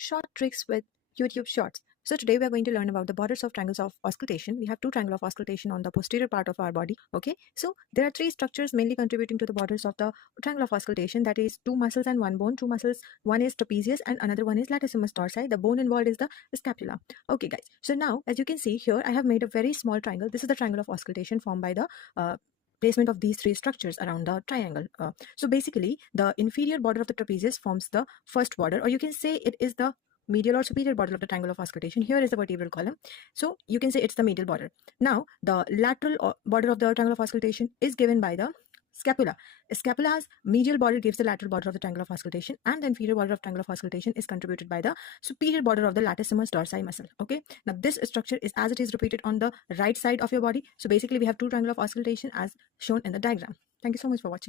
short tricks with YouTube Shorts. So today we are going to learn about the borders of triangles of auscultation. We have two triangles of auscultation on the posterior part of our body. Okay, so there are three structures mainly contributing to the borders of the triangle of auscultation. That is two muscles and one bone. Two muscles, one is trapezius and another one is latissimus dorsi. The bone involved is the scapula. Okay guys, so now as you can see here, I have made a very small triangle. This is the triangle of auscultation formed by the placement of these three structures around the triangle. So basically the inferior border of the trapezius forms the first border, or you can say it is the medial or superior border of the triangle of auscultation. Here is the vertebral column, so you can say it's the medial border. Now the lateral border of the triangle of auscultation is given by the scapula. Scapula's medial border gives the lateral border of the triangle of auscultation, and the inferior border of triangle of auscultation is contributed by the superior border of the latissimus dorsi muscle. Okay, now this structure is as it is repeated on the right side of your body. So basically we have two triangle of auscultation as shown in the diagram. Thank you so much for watching.